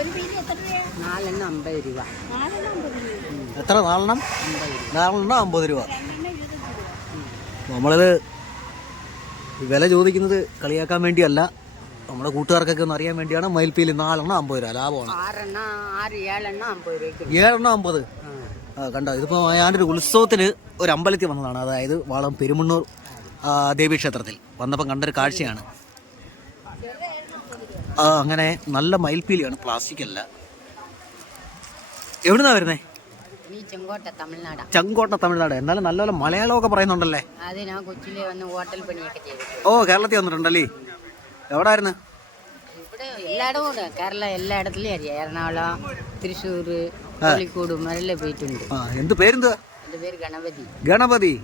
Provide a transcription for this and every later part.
നാലെണ്ണം അമ്പത് രൂപ. നാലെണ്ണം അമ്പത് രൂപ. എത്ര നാലെണ്ണം? നാലെണ്ണം അമ്പത് രൂപ. നമ്മളിത് വില ചോദിക്കുന്നത് കളിയാക്കാൻ വേണ്ടിയല്ല. നമ്മുടെ കൂട്ടുകാർക്കൊക്കെ ഒന്ന് അറിയാൻ വേണ്ടിയാണ് മയിൽപ്പീലി നാലെണ്ണം അമ്പത് രൂപ ലാഭമാണ്. ഏഴെണ്ണം അമ്പത് കണ്ടോ? ഇതിപ്പോൾ ഞാനൊരു ഉത്സവത്തിന് ഒരു അമ്പലത്തിൽ വന്നതാണ്. അതായത് വളം പെരുമണ്ണൂർ ദേവീക്ഷേത്രത്തിൽ. വന്നപ്പം കണ്ടൊരു കാഴ്ചയാണ്. അങ്ങനെ നല്ല മയിൽപ്പീലിയാണ് പ്ലാസ്റ്റിക് അല്ല. എവിടുന്നാ വരുന്നേ? ചെങ്കോട്ട തമിഴ്നാടാ. എന്നാലും നല്ലപോലെ മലയാളമൊക്കെ പറയുന്നുണ്ടല്ലേ? ഓ കേരളത്തിൽ വന്നിട്ടുണ്ടല്ലേ? എവിടായിരുന്നു? ആയിരുന്നു എല്ലായിടവും കേരള എല്ലാ അറിയാം. എറണാകുളം തൃശ്ശൂർ കോഴിക്കോട് മരല്ലേ പോയിട്ടുണ്ട്. എന്ത് ഗണപതി. ഗണപതി.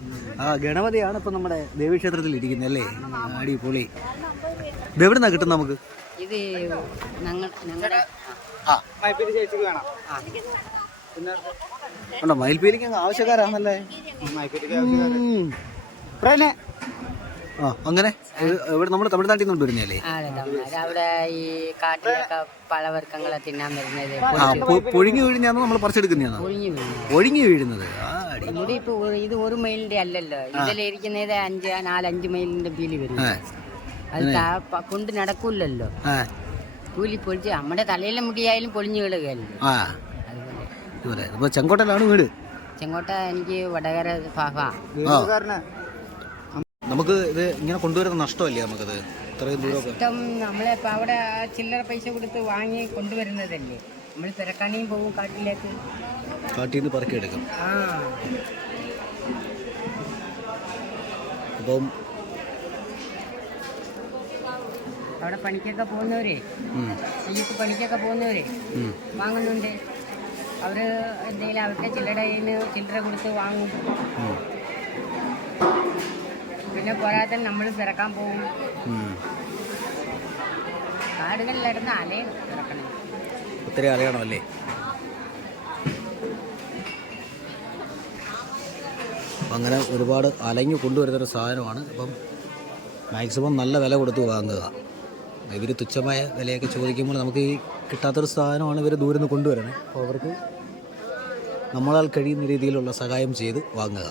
ആ ഗണപതിയാണ് ഇപ്പം നമ്മുടെ ദേവീക്ഷേത്രത്തിൽ ഇരിക്കുന്നത് അല്ലേ അടിപൊളി. ഇത് എവിടുന്നാ കിട്ടും നമുക്ക്? ഇത് ഞങ്ങളുടെ ആ. ഉണ്ടോ ആവശ്യക്കാരാണല്ലേ? പ്രേനെ ആ അങ്ങനെ? എവിടെ നമ്മൾ തമിഴ്നാട്ടിൽ നിന്ന് വരുന്നല്ലേ അവിടെ ഈ കാട്ടിലൊക്കെ പഴവർഗങ്ങളെ തിന്നാൻ വരുന്നത്. ആ പൊ- പൊഴിഞ്ഞു വീഴുന്നതാണോ? നമ്മൾ പറിച്ചെടുക്കുന്നതാണോ? ഒഴിഞ്ഞു വീഴുന്നത്. ഒഴിഞ്ഞു വീഴുന്നത്. ആ ഇവിടെ ഇപ്പൊ ഇത് ഒരു മൈലിന്റെ അല്ലല്ലോ. ഇതിലിരിക്കുന്നത് അഞ്ച് നാലഞ്ച് മൈലിന്റെ ബീലി വരും. അത് കൊണ്ട് നടക്കൂലല്ലോ കൂലി പൊളിച്ച് നമ്മുടെ തലയിലെ മുടിയായാലും പൊളിഞ്ഞു കിടക്കുകയല്ലോ ഇപ്പോൾ ചെങ്കോട്ടയിലാണ് വീട്. ചെങ്കോട്ട എനിക്ക് വടകര നമുക്ക് ഇത് ഇങ്ങനെ കൊണ്ടുവരുന്ന നഷ്ടമല്ലേ നമുക്കത്? ഇത്രയും ദൂരം ഇഷ്ടം നമ്മളെ ഇപ്പൊ അവിടെ ചില്ലറ പൈസ കൊടുത്ത് വാങ്ങി കൊണ്ടുവരുന്നതല്ലേ. നമ്മൾ തിരക്കാണിയും പോകും കാട്ടിലേക്ക്. കാട്ടിൽ നിന്ന് പറക്കിയെടുക്കും ആ. അപ്പം അവിടെ പണിക്കൊക്കെ പോകുന്നവരെ അയ്യപ്പ് പണിക്കൊക്കെ പോകുന്നവരെ. വാങ്ങുന്നുണ്ട്. അവർ എന്തെങ്കിലും അവരുടെ ചില്ലറ കയ്യിൽ ചില്ലറ കൊടുത്ത് വാങ്ങും. പിന്നെ പോരാതെ നമ്മൾ പിറക്കാൻ പോകും. കാടുകളിലിടന്ന് അലയും തിരക്കണം ഒത്തിരി അറിയണമല്ലേ? അങ്ങനെ ഒരുപാട് അലഞ്ഞു കൊണ്ടുവരുന്നൊരു സാധനമാണ്. അപ്പം മാക്സിമം നല്ല വില കൊടുത്ത് വാങ്ങുക. ഇവർ തുച്ഛമായ വിലയൊക്കെ ചോദിക്കുമ്പോൾ നമുക്ക് ഈ കിട്ടാത്തൊരു സാധനമാണ് ഇവർ ദൂരെ നിന്ന് കൊണ്ടുവരണേ അപ്പോൾ അവർക്ക് നമ്മളാൽ കഴിയുന്ന രീതിയിലുള്ള സഹായം ചെയ്ത് വാങ്ങുക.